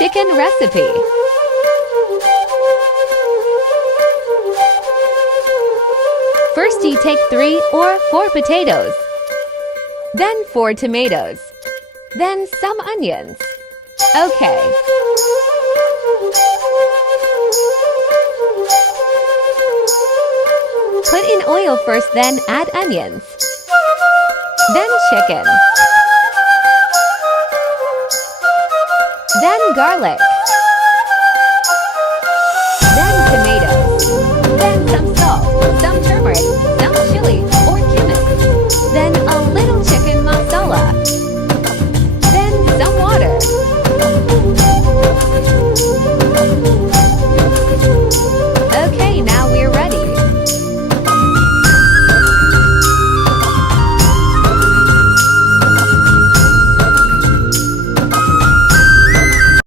chicken recipe. First you take 3 or 4 potatoes, then 4 tomatoes, then some onions. Okay. Put in oil first, then add onions, then chicken, then garlic, then tomatoes, then some